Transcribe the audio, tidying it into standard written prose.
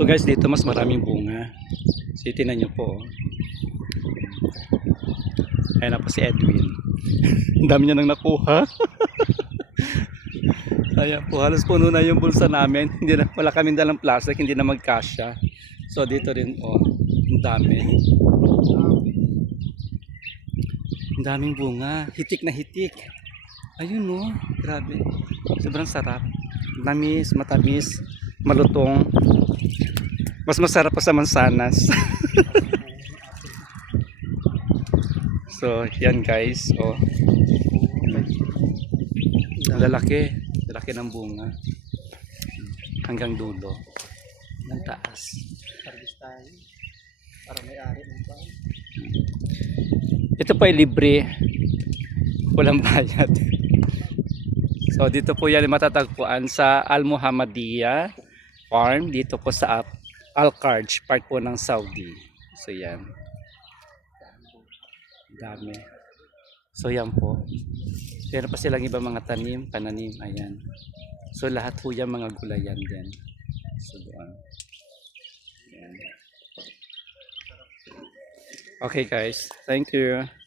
So guys, dito mas maraming bunga. So tingnan nyo po. Ayan na po si Edwin. Ang dami niya nang nakuha. Ayan po, halos puno na yung bulsa namin. Hindi na, wala kaming dalang plastic, hindi na magkasya. So dito rin, oh, ang dami. Ang daming bunga. Hitik na hitik. Ayun no, grabe. Sobrang sarap. Tamis, matamis, malutong. Mas masarap pa sa mansanas. So, yan guys. Oh. Lalaki. Lalaki ng bunga. Hanggang dulo. Ang taas. Para may ari ng pa. Ito po ay libre. Walang bayad. So dito po yan matatagpuan sa Al Muhammadiyah Farm. Dito po sa Al-Kharj, part po ng Saudi. So yan. Dami. So yan po. Meron pa silang ibang mga tanim, pananim. Ayan. So lahat po yan mga gulayan din. So doon. Ayan. Okay guys. Thank you.